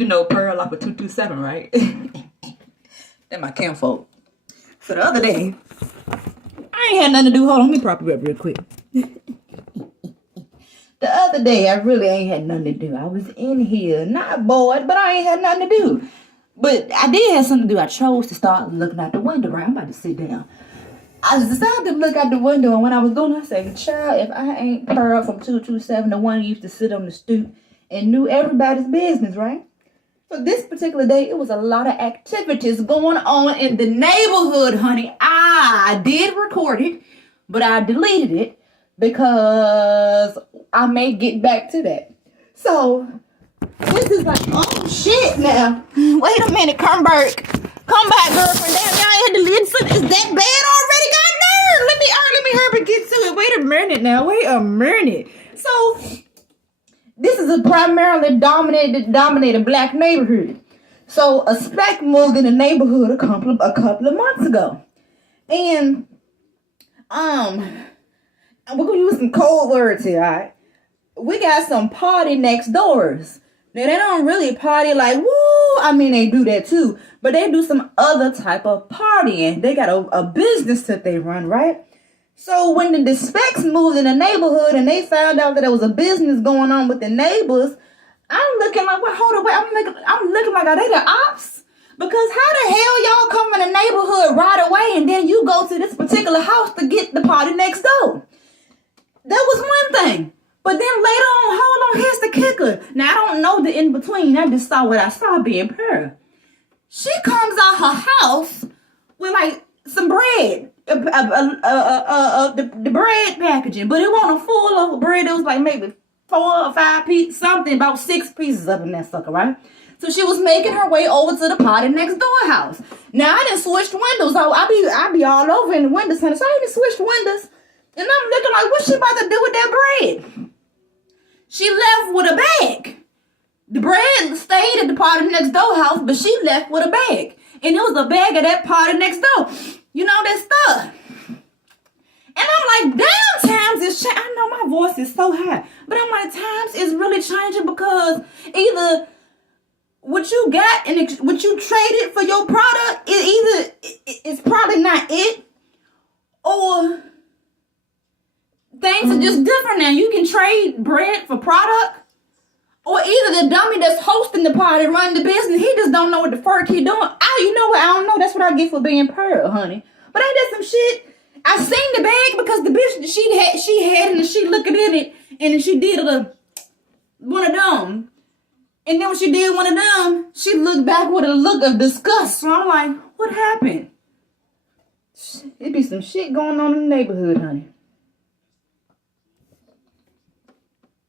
you know Pearl off of 227, right? That my kinfolk. So the other day, I ain't had nothing to do. Hold on, let me prop you up real quick. The other day, I really ain't had nothing to do. I was in here, not bored, but I ain't had nothing to do. But I did have something to do. I chose to start looking out the window, right? I'm about to sit down. I decided to look out the window, and when I was doing it, I said, child, if I ain't Pearl from 227, the one who used to sit on the stoop and knew everybody's business, right? So this particular day, it was a lot of activities going on in the neighborhood, honey. I did record it, but I deleted it because I may get back to that. So this is like, oh shit now. Wait a minute, Kernberg. Come back, girlfriend. Damn, y'all ain't had to listen. Is that bad already? Goddamn. Let me hurry up and get to it. Wait a minute now. Wait a minute. So this is a primarily dominated black neighborhood. So a SPAC moved in the neighborhood a couple of months ago. And we're gonna use some cold words here, all right? We got some party next doors. Now they don't really party like woo. I mean they do that too, but they do some other type of partying. They got a business that they run, right? So when the specs moved in the neighborhood and they found out that there was a business going on with the neighbors, I'm looking like, well, hold on, wait, I'm looking like, are they the ops? Because how the hell y'all come in the neighborhood right away and then you go to this particular house to get the party next door? That was one thing. But then later on, hold on, here's the kicker. Now, I don't know the in-between. I just saw what I saw being Pearl. She comes out her house with, like, some bread. The bread packaging. But it wasn't a full loaf of bread. It was, like, maybe 4 or 5 pieces, something, about 6 pieces up in that sucker, right? So she was making her way over to the party next door house. Now, I done switched windows. So I be all over in the windows, honey. So I even switched windows. And I'm looking like, what's she about to do with that bread? She left with a bag. The bread stayed at the party next door house, but she left with a bag. And it was a bag of that party next door. You know, that stuff. And I'm like, damn, times is changing. I know my voice is so high. But I'm like, times is really changing because either what you got and what you traded for your product, it's probably not it. Or things are just different now. You can trade bread for product. Or either the dummy that's hosting the party, running the business, he just don't know what the fuck he doing. You know what? I don't know. That's what I get for being Pearl, honey. But ain't that some shit? I seen the bag because the bitch she had it and she looking at it and then she did one of them. And then when she did one of them, she looked back with a look of disgust. So I'm like, what happened? It be some shit going on in the neighborhood, honey.